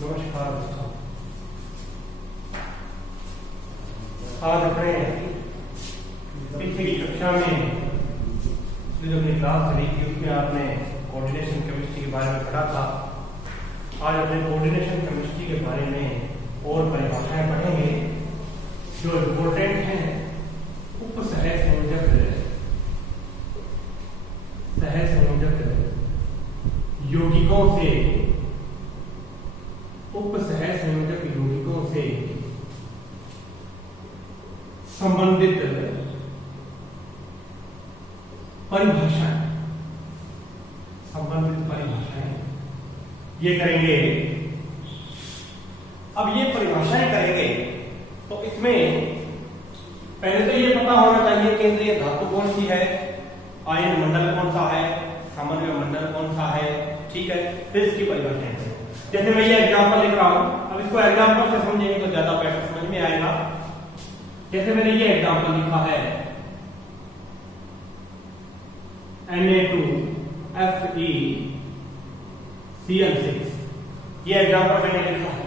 नमस्कार दोस्तों, आज अपने पीछे की कक्षा में जो अपनी क्लास चली थी उसमें आपने कोऑर्डिनेशन केमिस्ट्री के बारे में पढ़ा था। आज अपने कोऑर्डिनेशन केमिस्ट्री के बारे में और परिभाषाएं पढ़ेंगे जो इम्पोर्टेंट हैं। उपसहज संयोजक यौगिकों से, उपसहज संयोजक यौगिकों से संबंधित परिभाषाएं ये करेंगे। अब ये परिभाषाएं करेंगे तो इसमें पहले तो ये पता होना चाहिए केंद्रीय धातु कौन सी है, आयन मंडल कौन सा है, समन्वय मंडल कौन सा है। ठीक है, फिर इसकी परिभाषाएं करेंगे। जैसे मैं ये एग्जांपल लिख रहा हूं, अब इसको एग्जांपल से समझेंगे तो ज्यादा बेटर समझ में आएगा। जैसे मैंने ये एग्जांपल लिखा है Na2FeCl6, ये एग्जांपल मैंने लिखा है।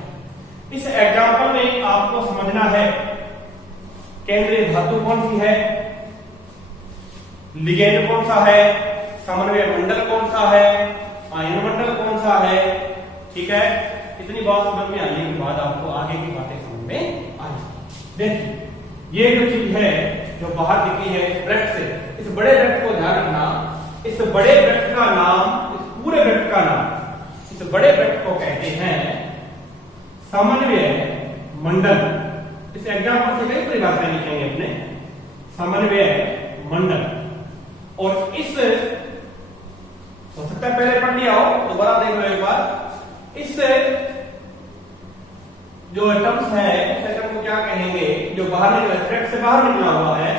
इस एग्जांपल में आपको समझना है केंद्रीय धातु कौन सी है, लिगेंड कौन सा है, समन्वय मंडल कौन सा है, आयन मंडल कौन सा है। ठीक है, इतनी बात समझ में आने के बाद आपको आगे की बातें समझ में आएगी। देखिए, ये जो चीज है जो बाहर दिखी है वृत्त से, इस बड़े वृत्त को ध्यान रखना। इस बड़े वृत्त का नाम, इस पूरे वृत्त का नाम, इस बड़े वृत्त को कहते हैं समन्वय मंडल। इस एग्जांपल से कई परिभाषाएं लिखेंगे अपने, समन्वय मंडल। और इस, हो सकता है पहले पढ़ लिया हो, दोबारा देख लो एक बार। इस जो एटम्स है, इस एटम को क्या कहेंगे, जो बाहर निकला, थ्रेड से बाहर निकला हुआ है,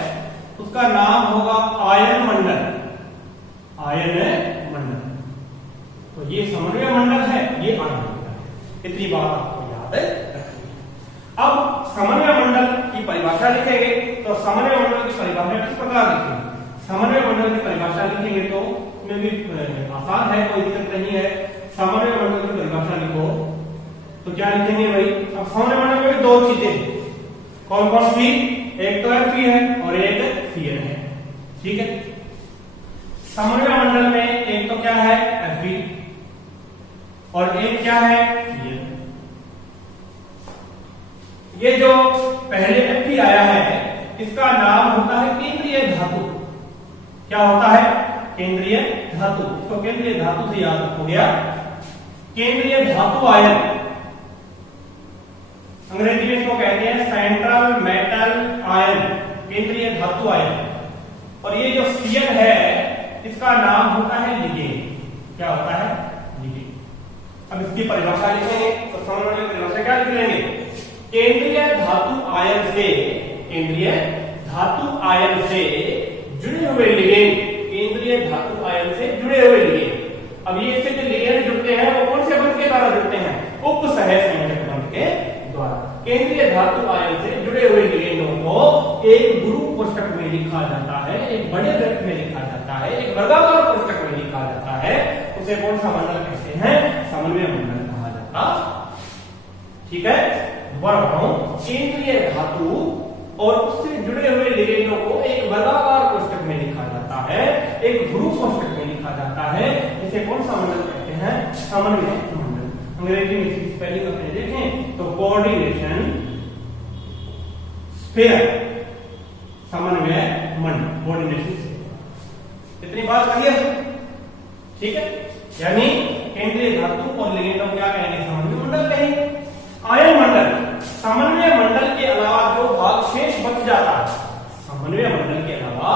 उसका नाम होगा आयन मंडल। आयन मंडल, तो ये समन्वय मंडल है, ये आयन मंडल है। इतनी बात आपको याद रखनी है। अब समन्वय मंडल की परिभाषा लिखेंगे तो समन्वय मंडल की परिभाषा किस प्रकार लिखेंगे। समन्वय मंडल की परिभाषा लिखेंगे तो उसमें भी आसान है, कोई दिक्कत नहीं है। समन्वय मंडल की परिभाषा लिखो तो क्या लिखेंगे भाई। अब समन्वय मंडल में दो चीजें कौन कौन सी, एक तो Fe है और एक Cl है। ठीक है, समन्वय मंडल में एक तो क्या है Fe और एक क्या है Cl। ये जो पहले Fe आया है इसका नाम होता है केंद्रीय धातु। क्या होता है, केंद्रीय धातु। इसको केंद्रीय धातु से याद रखोगे आप, केंद्रीय धातु आयन। अंग्रेजी में इसको कहते हैं सेंट्रल मेटल आयन, केंद्रीय धातु आयन। और ये जो Cl है इसका नाम होता है लिगेंड। क्या होता है, लिगेंड। अब इसकी परिभाषा लिखेंगे तो समन्वय की परिभाषा क्या लिख लेंगे, केंद्रीय धातु आयन से, केंद्रीय धातु आयन से जुड़े हुए लिगेंड, केंद्रीय धातु आयन से जुड़े हुए लिगेंड। अब ये इससे जो लिगेंड जुड़ते हैं वो कौन से बंध के द्वारा जुड़ते हैं, उपसहज संयोजक बंध के द्वारा। केंद्रीय धातु आयन से जुड़े हुए लिगेंडों को एक गुरु कोष्ठक में लिखा जाता है, एक बड़े वृत्त में लिखा जाता है, एक वर्गाकार कोष्ठक में लिखा जाता है। उसे कौन सा मंडल कहते हैं, समन्वय मंडल कहा जाता। ठीक है, दोबारा बताऊं, केंद्रीय धातु और उससे जुड़े हुए लिगेंडों को एक वर्गाकार कोष्ठक में लिखा जाता है, एक गुरु कोष्ठक में लिखा जाता है। इसे कौन सा मंडल कहते हैं, समन्वय मंडल। अंग्रेजी में इसकी स्पेलिंग अपने देखें तो कोऑर्डिनेशन स्फीयर, समन्वय मंडल, कोऑर्डिनेशन स्फीयर। इतनी बात क्लियर है। ठीक है, यानी केंद्रीय धातु और लिगेंडों क्या कहेंगे, समन्वय मंडल कहेंगे। आयन मंडल, समन्वय मंडल के अलावा जो भाग शेष बच जाता है, समन्वय मंडल के अलावा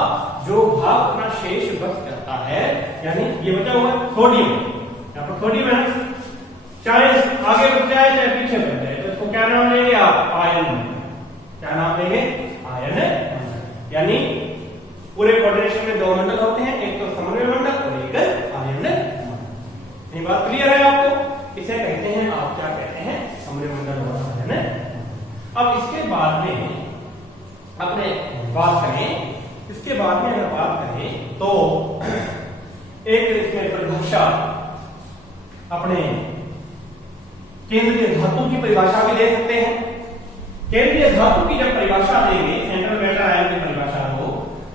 जो भाग अपना शेष बच जाता है, यानी ये बचा हुआ सोडियम, यहाँ पर सोडियम है, चाहे आगे बच जाए चाहे पीछे बच जाए, तो इसको क्या नाम लेंगे आप, आयन। क्या नाम लेंगे, आयन मंडल। यानी पूरे कोऑर्डिनेशन में दो मंडल होते हैं, एक तो समन्वय मंडल और एक आयन मंडल। ये बात क्लियर है आपको। इसे कहते हैं, आप क्या कहते हैं, समन्वय मंडल और आयन मंडल। अब इसके बाद में अपने बात करें, इसके बाद में अगर बात करें तो एक इसमें परिभाषा अपने केंद्रीय धातु की परिभाषा भी दे सकते हैं। केंद्रीय धातु की जब परिभाषा देंगे, सेंट्रल मेटल आयन की परिभाषा हो,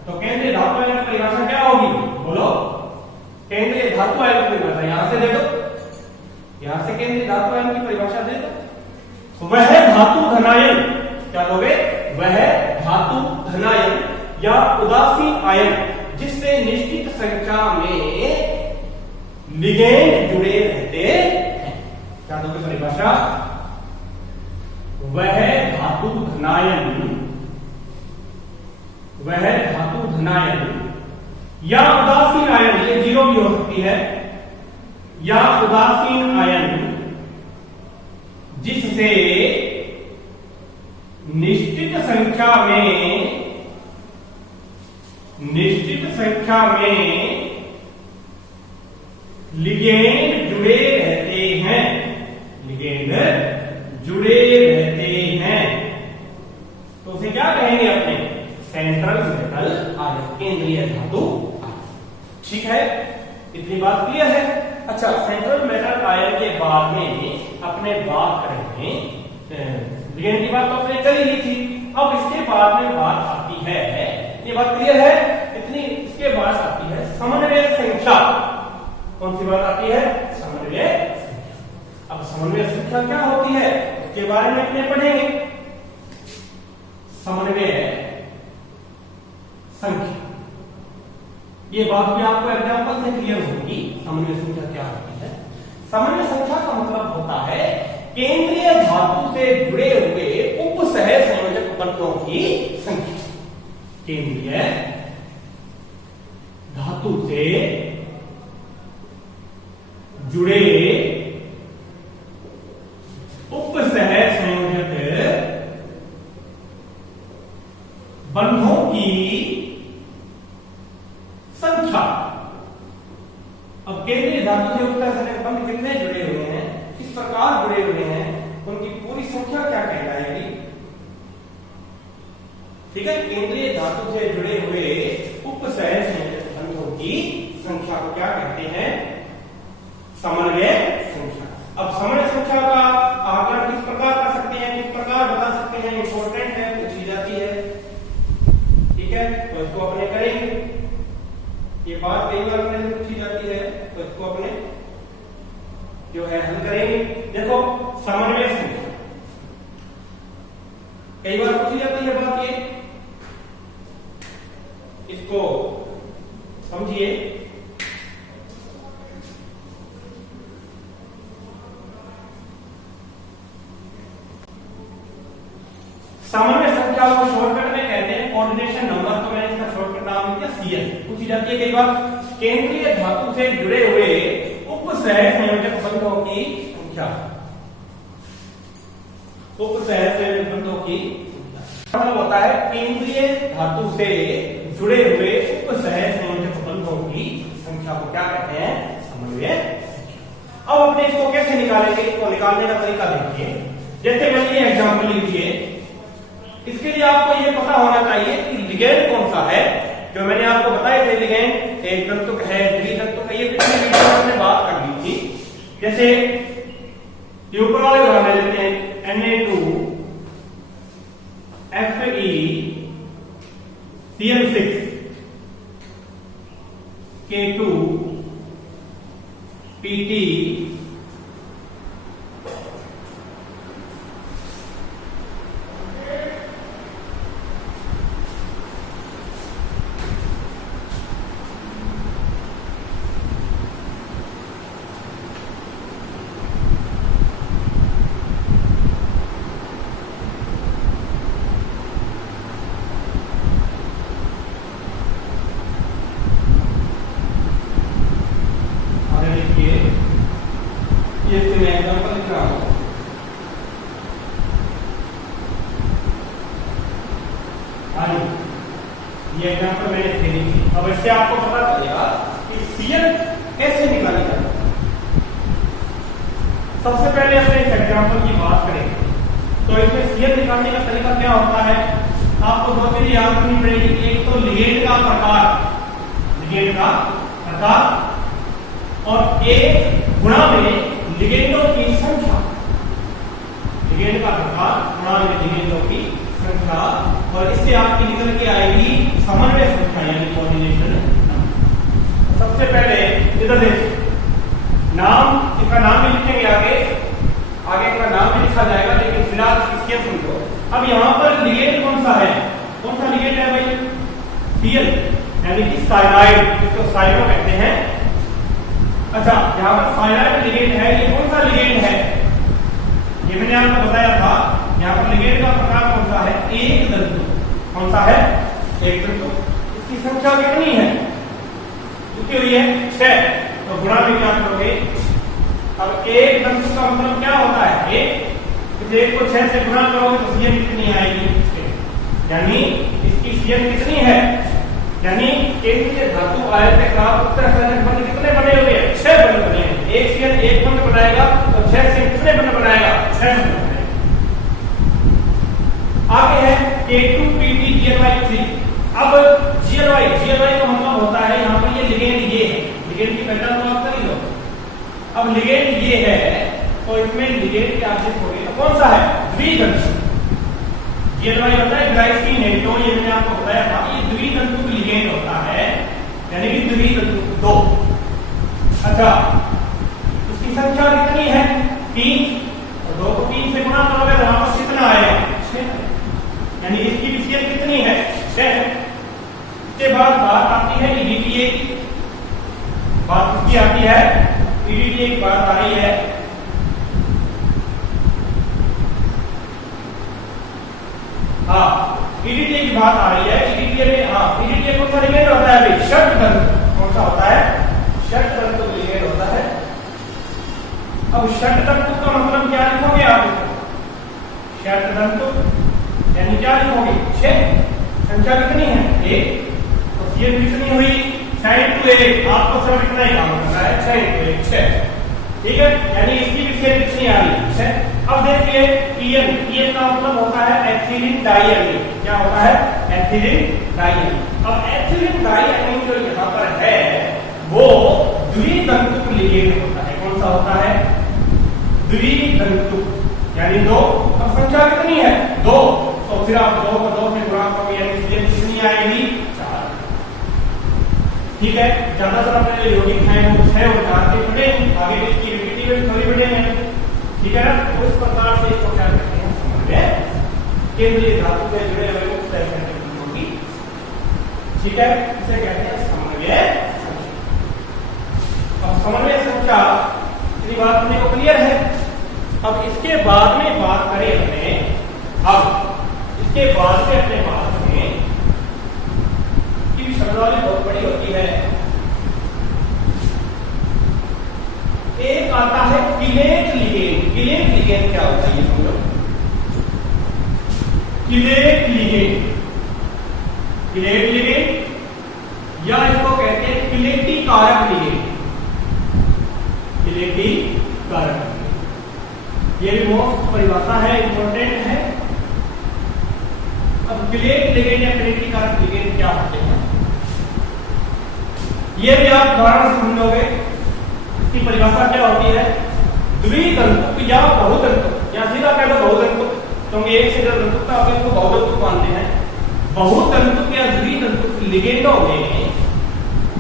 तो केंद्रीय धातु आयन की परिभाषा क्या होगी? बोलो। केंद्रीय धातु आयन की परिभाषा यहां से दे दो, यहां से केंद्रीय धातु आयन की परिभाषा दे दो। वह धातु धनायन, क्या दोगे? वह धातु धनायन या उदासीन आयन जिससे निश्चित संख्या में लिगेंड जुड़े रहते हैं। क्या दोगे परिभाषा? वह धातु धनायन, वह धातु धनायन या उदासीन आयन, ये जीरो भी हो सकती है, या उदासीन आयन जिससे निश्चित संख्या में लिगेंड जुड़े रहते हैं, लिगेंड जुड़े रहते हैं, तो उसे क्या कहेंगे अपने? सेंट्रल मेटल आयन, केंद्रीय धातु। ठीक है, इतनी बात क्लियर है। अच्छा, सेंट्रल मेटल आयन के बाद में अपने बात करेंगे, लिगेंड की बात तो अपने कर ही ली थी। अब इसके बाद में बात आती है, ये बात क्लियर है इतनी, इसके बाद आती है समन्वय संख्या। कौन सी बात आती है? समन्वय संख्या। अब समन्वय संख्या क्या होती है उसके बारे में अपने पढ़ेंगे। समन्वय संख्या, ये बात भी आपको एग्जांपल से क्लियर होगी। समन्वय संख्या क्या होती है? समन्वय संख्या का मतलब होता है केंद्रीय धातु से जुड़े हुए उपसह संयोजक बंधों की संख्या। केंद्रीय धातु से जुड़े उपसह संयोजक बंधों की संख्या। अब केंद्रीय धातु से उपसह संयोजक बंध कितने जुड़े हुए हैं, किस प्रकार जुड़े हुए हैं, उनकी पूरी संख्या क्या कहलाएगी? ठीक है, केंद्रीय धातु से जुड़े हुए उपसह संयोजक बंधों की संख्या को क्या कहते हैं? समन्वय संख्या। अब समन्वय संख्या का आकलन किस प्रकार कर सकते हैं, किस प्रकार बता सकते हैं, इंपॉर्टेंट है, पूछी जाती है। ठीक है, तो इसको अपने करेंगे। ये बात कई बार अपने से पूछी जाती है, तो इसको अपने जो है हल करेंगे। देखो, समन्वय संख्या कई बार पूछी जाती है बात, ये इसको समझिए। समन्वय संख्या को शॉर्टकट में कहते हैं कोऑर्डिनेशन नंबर, तो मैंने इसका शॉर्टकट नाम दिया सीएल। पूछी जाती है कई बार केंद्रीय धातु से जुड़े हुए उपसह संयोजक बंधों की संख्या, उपसह संयोजक बंधों की मतलब होता है केंद्रीय धातु से जुड़े हुए उपसह संयोजक बंधों की संख्या को क्या कहते हैं? समन्वय संख्या। अब अपने इसको कैसे निकालेंगे, इसको निकालने का तरीका देखिए। जैसे मैंने ये एग्जांपल लीजिए, इसके लिए आपको ये पता होना चाहिए कि लिगेंड कौन सा है। जो मैंने आपको बताया था लिगेंड एक तंतुक है, द्वितंतुक है, ये पिछले वीडियो में हमने बात कर ली थी। जैसे ये ऊपर वाले उदाहरण ले लेते हैं, Na2FeCl6 K2PT ये मैं एग्जांपल लिख रहा हूं। ये एग्जांपल मैंने दे दी थी। अब इससे आपको पता चलेगा कि सीएल कैसे निकाली जाती है। सबसे पहले अपने इस एग्जांपल की बात करेंगे, तो इसमें सीएल निकालने का तरीका क्या होता है, आपको दो चीजें याद रखनी पड़ेगी। एक तो लिगेंड का प्रकार, लिगेंड का प्रकार, और एक गुणा में लिगेंडों की संख्या। लिगेंड का प्रकार गुणा में लिगेंडों की संख्या, और इससे आपकी निकल के आएगी समन्वय संख्या यानी कोऑर्डिनेशन नंबर। सबसे पहले इधर देखिए, नाम, इसका नाम भी लिखेंगे आगे इसका नाम भी लिखा जाएगा, लेकिन फिलहाल इसके समझो। अब यहाँ पर लिगेंड कौन सा है, कौन सा लिगेंड है भाई, Cl यानी कि साइनाइड, इसको साइनो कहते हैं। अच्छा, यहाँ पर साइनाइड लिगेंड है, ये कौन सा लिगेंड है, ये मैंने आपको बताया था। यहाँ पर लिगेंड का प्रकार कौन सा है, एक तंतु। कौन सा है, एक तंतु। इसकी संख्या कितनी है, कितनी हुई है, 6, तो गुणा में क्या करोगे। अब एक तंतु का मतलब क्या होता है, एक को 6 से गुणा करोगे तो Cn कितनी आएगी, 6। यानी इसकी Cn कितनी है, यानी केंद्रीय धातु आयन के साथ उत्तरसंलग्न बंध कितने बने हुए हैं, 6 बंध बने हैं। एक Cn एक बंध बनाएगा तो 6 से कितने बंध बनाएगा, 6 बंध बनाएगा। आगे है K2PTGLY3। अब GLY का मतलब होता है यहाँ पर ये लिगेंड, ये है लिगेंड की पहचान तो आप कर ही लो। अब लिगेंड ये है तो इसमें लिगेंड के आदेश हो गए, तो कौन सा है, द्वितंतु। GLY होता है ग्लाइसिन है, तो ये मैंने आपको बताया था, ये द्वितंतु लिगेंड होता है, यानी कि द्वितंतु 2। अच्छा, इसकी संख्या कितनी है, 3, और 2 को 3 से गुणा करोगे तो वहां पर कितना आएगा, 6, यानी इसकी विषय कितनी है, 6। इसके बाद बात आती है EDTA की, बात किसकी आती है, EDTA की बात आ रही है। हाँ, EDTA की बात आ रही है। EDTA में, हाँ, EDTA कौन सा लिगेंड होता है भाई, षट्तंतु। कौन सा होता है, षट्तंतु लिगेंड होता है। अब षट्तंतु का मतलब क्या लिखोगे आप, षट्तंतु यानी क्या लिखोगे, 6। संख्या कितनी है, 1, तो Cn कितनी हुई, 6 × 1। आपको सब इतना ही काम करना है, 6 × 1 6, ठीक है। यानी इसकी विषय कितनी आ रही, 6। अब देखिए EN का मतलब होता है एथिलीन डाइएमीन। क्या होता है, एथिलीन डाइएमीन। अब एथिलीन डाइएमीन जो यहाँ पर है वो द्वितंतु लिगेंड होता है। कौन सा होता है, द्वितंतु यानी 2। अब संख्या कितनी है, 2, तो फिर आप 2 को 2 से गुणा करोगे, यानी Cn कितनी आएगी, 4। ठीक है, ज्यादातर अपने यौगिक हैं वो 6 और 4 के पढ़े, आगे इसकी रिपीटिव थोड़ी बढ़ेंगे, ठीक है ना। तो इस प्रकार से इसको क्या कहते हैं, समन्वय केंद्रीय धातु से जुड़े हुए मुक्त तंतुओं की, ठीक है, इसे कहते हैं समन्वय संख्या। अब समन्वय संख्या की बात अपने को क्लियर है। अब इसके बाद में बात करें हमने, अब इसके बाद में अपने बात में कि शब्दावली बहुत बड़ी होती है। एक आता है किलेट लिगेंड। किलेट लिगेंड क्या होता है, ये समझो। किलेट लिगेंड, किलेट लिगेंड या इसको कहते हैं किलेटी कारक लिगेंड, किलेटी कारक। ये भी मोस्ट परिभाषा है, इंपॉर्टेंट है। अब किलेट लिगेंड या किलेटी कारक लिगेंड क्या होते हैं, ये भी आप उदाहरण से समझोगे। इसकी परिभाषा क्या होती है, द्वितंतु या बहुतंतु, या सीधा कह लो बहुतंतु, क्योंकि एक से ज्यादा तंतु का आप इसको बहुतंतु मानते हैं। बहुतंतु या द्वितंतु लिगेंडों में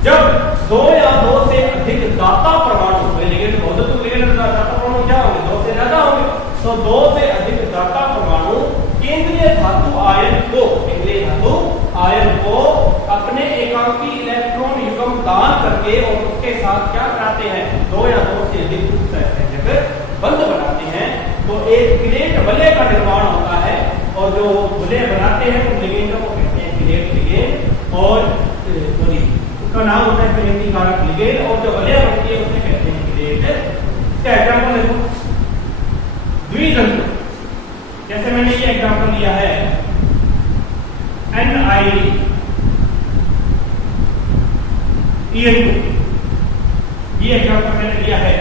जब 2 या 2 से अधिक दाता परमाणु हुए, लिगेंड बहुतंतु लिगेंड दाता परमाणु क्या होंगे, 2 से ज्यादा होंगे, तो 2 से अधिक दाता परमाणु केंद्रीय धातु आयन को अपने एकांकी इलेक्ट्रॉन युग्म दान करके और उसके साथ क्या कराते हैं, 2 या 2 से अधिक उत्सर्जक बंध बनाते हैं, तो एक किलेट वलय का निर्माण होता है। और जो वलय बनाते हैं उन लिगेंडों को कहते हैं किलेट लिगेंड, और उसका नाम होता है किलेटी कारक लिगेंड, और जो वलय बनती है उसे कहते हैं किलेट। इसका एग्जाम्पल देखो, द्वितंतु, जैसे मैंने ये एग्जाम्पल लिया है NiEN2, ये एग्जाम्पल मैंने लिया है।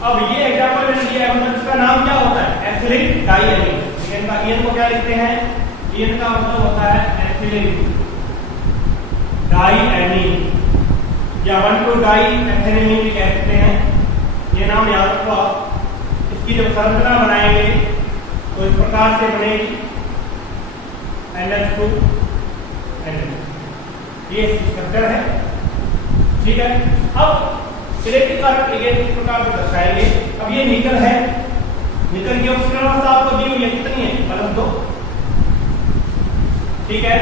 अब ये एग्जाम्पल मैंने लिया है, मतलब इसका नाम क्या होता है, एथिलीन डाइएमीन। इनका EN को क्या लिखते हैं, EN का मतलब होता है एथिलीन डाइएमीन या 1,2-डाई एथिलीन भी कह सकते हैं। ये नाम याद रखो आप। इसकी जब संरचना बनाएंगे तो इस प्रकार से बनेगी NH2 NH, ये स्ट्रक्चर है। ठीक है, अब इलेक्ट्रिक कारक लिगेंड इस प्रकार से दर्शाएंगे। अब ये निकल है, निकल की ऑक्सीजन अवस्था आपको दी हुई है, कितनी है? +2। ठीक है,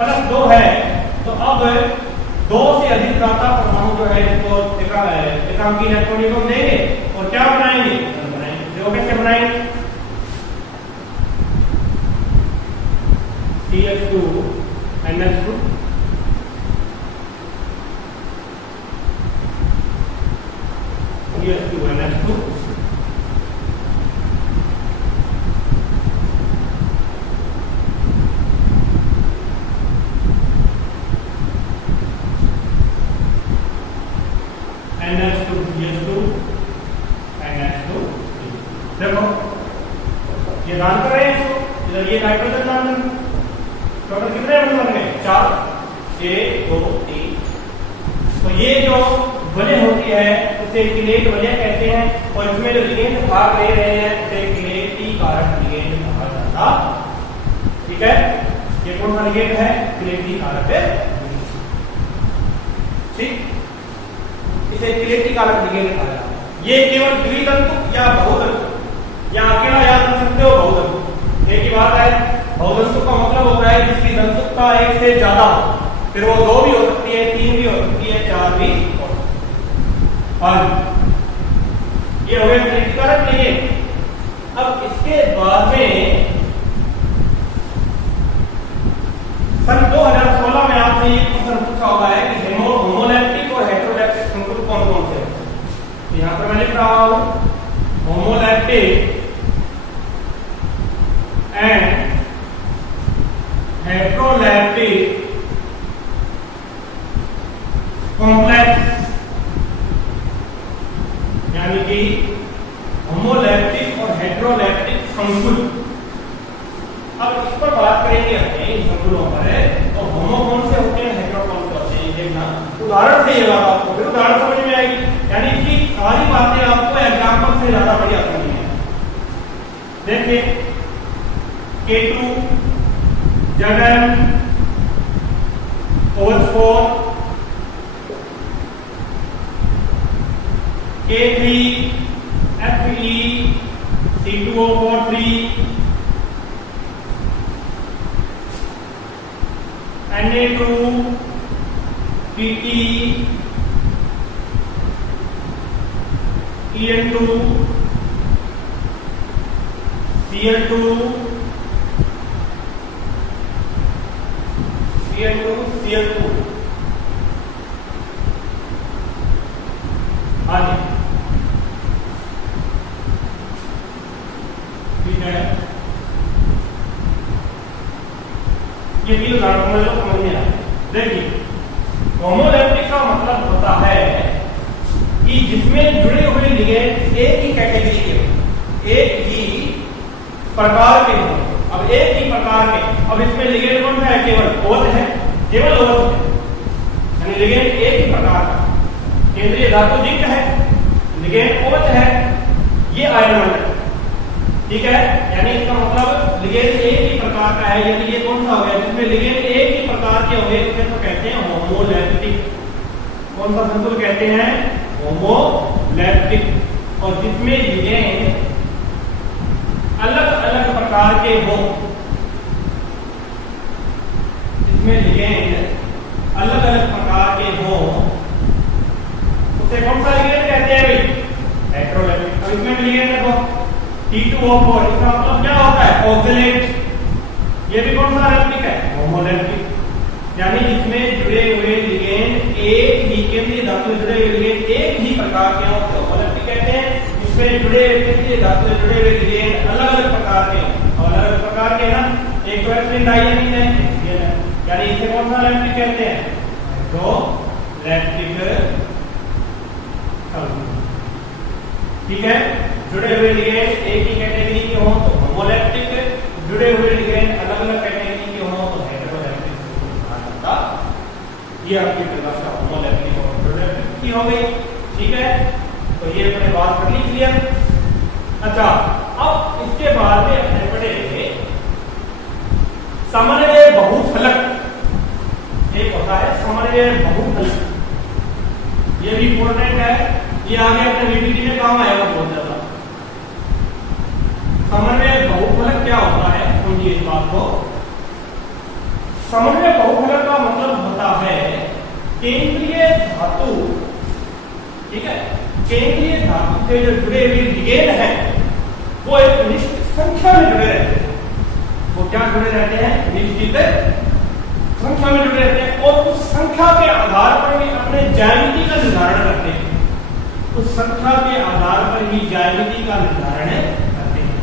+2 है तो अब 2 से अधिक दाता परमाणु जो है इसको एकांकी इलेक्ट्रॉनिक देंगे और क्या बनाएंगे? देखो कैसे बनाएंगे? CH2 NH2 CH2 NH2 NH2 CH2 NH2। देखो ये दान कर रहे हैं इसको, इधर ये नाइट्रोजन दान कर रहे हैं। टोटल कितने अणु बन गए? 4, 1 2 3। तो ये जो वजह होती है उसे किलेट वजह कहते हैं और इसमें जो लिगेंड भाग ले रहे हैं उसे किलेटी कारक लिगेंड कहा जाता। ठीक है, ये कौन सा लिगेंड है? किलेटी कारक है। ठीक, इसे किलेटी कारक लिगेंड कहा जाता है। ये केवल द्वितंतुक या बहुतंतुक या अकेला याद रख सकते हो बहुतंतुक। एक ही बात है, बहुतंतुक का मतलब होता है जिसकी तंतुकता 1 से ज्यादा हो, फिर वो 2 भी हो सकती है, 3 भी हो सकती है, 4 भी हो सकती है। ये हो गए किलेटी कारक लिगेंड। अब इसके बाद में सन 2016 में आपने ये क्वेश्चन पूछा हुआ है कि होमोलैक्टिक और हेटेरोलैक्टिक संकुल कौन कौन से हैं। यहां पर मैं लिख रहा हूं होमोलैक्टिक एंड हेटेरोलैक्टिक कॉम्प्लेक्स, यानी कि होमोलैक्टिक और हेटेरोलैक्टिक संकुल। अब इस पर बात करेंगे अपने इन संकुलों पर। तो होमो कौन से होते हैं, हेटेरो कौन से होते हैं, देखना उदाहरण से ये बात आपको फिर उदाहरण समझ में आएगी। यानी कि सारी बातें आपको एग्जाम्पल से ज्यादा बढ़िया करनी है। देखिए K2 Zn OH4, K3 Fe C2O4 3, Na2 Pt En2 Cl2 Cl2 आदि। ठीक है, ये भी उदाहरण समझ में आए। देखिए होमोलैक्टिक का मतलब होता है कि जिसमें जुड़े हुए लिगेंड एक ही कैटेगरी के हो, एक ही प्रकार के हो। अब एक ही प्रकार के, अब इसमें लिगेंड कौन सा है? केवल OH है, केवल OH है, यानी लिगेंड एक ही प्रकार का। केंद्रीय धातु जिंक है, लिगेंड OH है, ये आयन मंडल। ठीक है, यानी इसका मतलब लिगेंड एक ही प्रकार का है। यदि ये कौन सा हो गया जिसमें लिगेंड एक ही प्रकार के हो गए, उसे तो कहते हैं होमोलैक्टिक। कौन सा संकुल कहते हैं? होमोलैक्टिक। और जिसमें लिगेंड अलग अलग प्रकार के हो, जिसमें लिगेंड अलग अलग प्रकार के हो, उसे कौन सा लिगेंड कहते हैं भाई? हेटेरोलैक्टिक। अब इसमें लिगेंड देखो T2O4, इसका मतलब क्या होता है? ऑक्सिलेट। ये भी कौन सा लैक्टिक है? होमोलैक्टिक। यानी जिसमें जुड़े हुए लिगेंड एक ही केंद्रीय धातु जुड़े हुए लिगेंड एक ही प्रकार के हों तो होमोलैक्टिक कहते हैं। इसमें जुड़े हुए केंद्रीय धातु जुड़े हुए लिगेंड अलग अलग प्रकार के हों, अलग अलग प्रकार के ना, एक तो एथिलीन डाइमीन है, यानी इसे कौन सा लैक्टिक कहते हैं? तो लैक्टिक। ठीक है, जुड़े हुए लिगेंड एक ही कैटेगरी के हों तो होमोलैक्टिक, जुड़े हुए लिगेंड अलग अलग कैटेगरी के हों तो हेटेरोलैक्टिक। ये आपकी परिभाषा होमोलैक्टिक और हेटेरोलैक्टिक की हो गई। ठीक है, तो ये अपने बात कर ली क्लियर। अच्छा, अब इसके बाद में अपने पढ़ेंगे समन्वय बहुफलक। एक होता है समन्वय बहुफलक, ये भी इंपॉर्टेंट है, ये आगे अपने वीपीटी में काम आएगा बहुत ज्यादा। समन्वय बहुफलक क्या होता है, समझिए इस बात को। समन्वय बहुफलक का मतलब होता है केंद्रीय धातु, ठीक है, केंद्रीय धातु से जो जुड़े हुए लिगेंड हैं वो एक निश्चित संख्या में जुड़े रहते हैं। वो क्या जुड़े रहते हैं, निश्चित संख्या में जुड़े रहते हैं, और उस संख्या के आधार पर भी अपने ज्यामिति का निर्धारण करते हैं। उस संख्या के आधार पर ही ज्यामिति का निर्धारण करते हैं।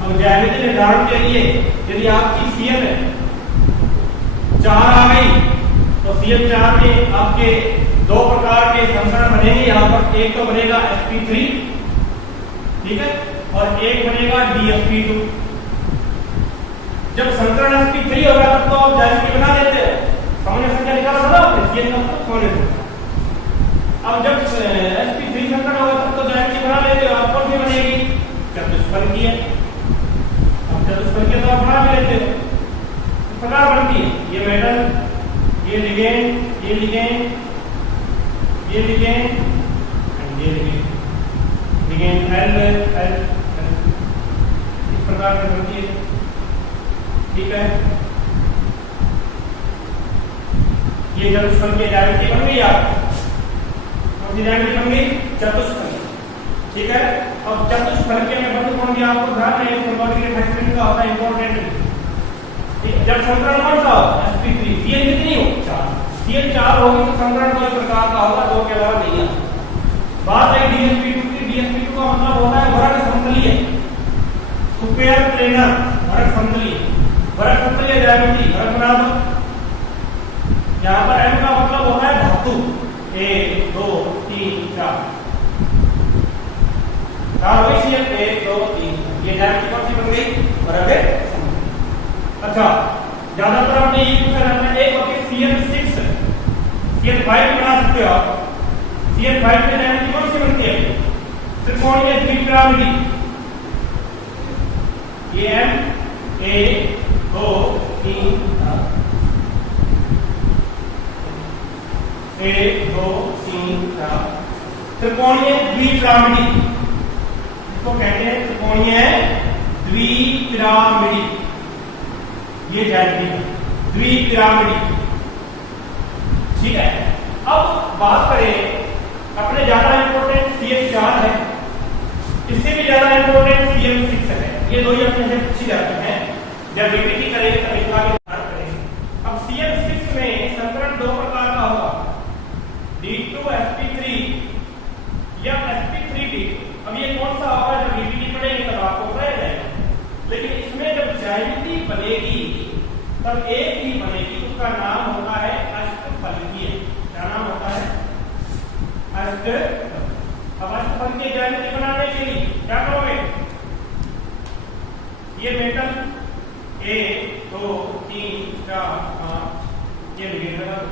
अब ज्यामिति निर्धारण के लिए यदि आपकी CN 4 आ गई तो CN 4 में आपके दो प्रकार के संकरण बनेंगे। यहाँ पर एक तो बनेगा sp3, ठीक है, और एक बनेगा dsp2। जब संकरण sp3 होगा तब तो आप ज्यामिति बना देते हो, सामान्य संख्या निकाला था आपने CN का होने से। अब जब sp3 संकरण होगा तब तो ज्यामिति बना लेते हो, आप कौन सी बनेगी, चतुष्फलकीय। अब चतुष्फलकीय तो आप बना भी लेते हो, प्रकार बनती है। ये मेटल, ये लिगेंड, ये लिगेंड, ये लिगेंड एंड ये लिगेंड, लिगेंड L इस प्रकार से बनती है, ठीक है। ये चतुष्फलकीय ज्यामिति बन गई, आप कौन सी ज्यामिति बन गई, चतुष्फलकीय, ठीक है। अब चतुष्फलकीय में बंद कौन दिया आपको ध्यान है, सिंबॉलिक अटैचमेंट का होता है इंपॉर्टेंट। जब संकरण कौन सा हो, sp3, CN कितनी हो, 4, CN 4 होगी तो संकरण कोई प्रकार का होगा, दो के अलावा नहीं है। बात है dsp2 की। dsp2 का मतलब होता है वर्ग समतलीय, सुपेयर प्लेनर, वर्ग समतलीय, वर्ग समतलीय ज्यामिति, वर्ग बना दो। यहाँ पर M का मतलब होता है धातु, 1 2 3 4 CN 1 2 3, ये ज्यामिति कौन सी बन गई, वर्ग। अच्छा, ज्यादातर आपने ये पूछा जाता है, एक होती है CN6, CN5 भी बना सकते हो आप। CN5 में ज्यामिति कौन सी बनती है, त्रिकोणीय द्विपिरामिडी। ये M 1 2 3 1 2 3 4, त्रिकोणीय द्विपिरामिडी, इसको कहते हैं त्रिकोणीय द्विपिरामिडी। ये ज्यामिति द्विपिरामिडी, ठीक है। अब बात करें, अपने ज्यादा इंपॉर्टेंट CN 4 है, इससे भी ज्यादा इंपॉर्टेंट CN 6 है। ये दो ही अपने से पूछी जाती हैं, जब वीपीटी करेंगे तब इनका भी ध्यान करेंगे। अब CN 6 में संकरण दो प्रकार का होगा, D2sp3 या sp3d। अब ये कौन सा होगा, जब वीपीटी पढ़ेंगे तब आपको पता जाएगा। लेकिन इसमें जब ज्यामिति बनेगी तब एक ही बनेगी, उसका नाम होता है अष्टफलकीय। क्या नाम होता है, अष्टफलकीय। अब अष्टफलकीय ज्यामिति बनाने के लिए क्या करोगे, ये मेटल 1 2 3 4 5 ये लिगेंड लगा दो।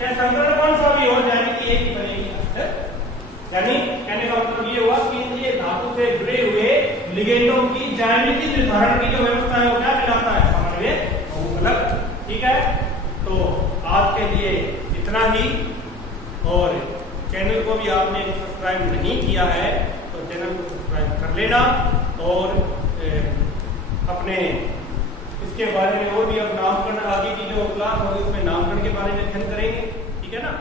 संकरण कौन सा भी हो, ज्यामिति एक ही बनेगी, अष्ट। यानी कहने का मतलब ये हुआ कि ये धातु से जुड़े हुए लिगेंडों की ज्यामिति निर्धारण की जो व्यवस्था है वो क्या कहलाता है, समन्वय बहुफलक, ठीक है। तो आज के लिए इतना ही, और चैनल को भी आपने सब्सक्राइब नहीं किया है तो चैनल को सब्सक्राइब कर लेना, और अपने इसके बारे में और भी अब नामकरण आगे की जो क्लास होगी उसमें नामकरण के बारे में अध्ययन करेंगे, ठीक है ना।